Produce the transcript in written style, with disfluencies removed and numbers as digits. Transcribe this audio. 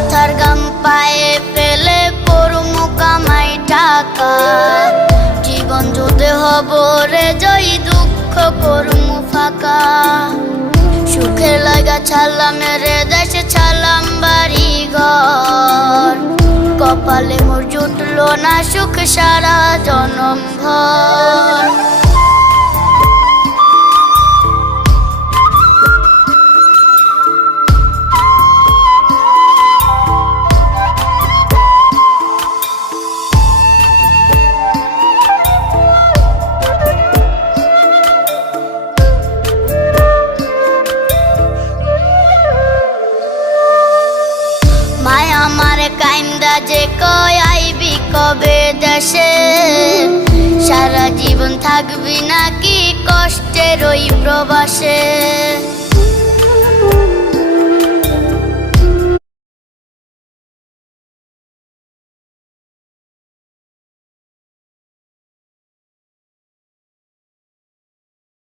মাথার গাম পায়ে ফেলে পড়মু কামাই টাকা, জীবন যুদ্ধে হব রে জয়ী, দুঃখ করমু ফাঁকা। সুখের লাগা ছাড়লাম রে দেশে, ছাড়লাম বাড়ি ঘর, কপালে মোর জুটলো না সুখ সারা জনম ভর। মায়া মারে কাইন্দা যে কয় আইবি কবে দেশে, সারা জীবন থাকবি নাকি কষ্টের ওই প্রবাসে।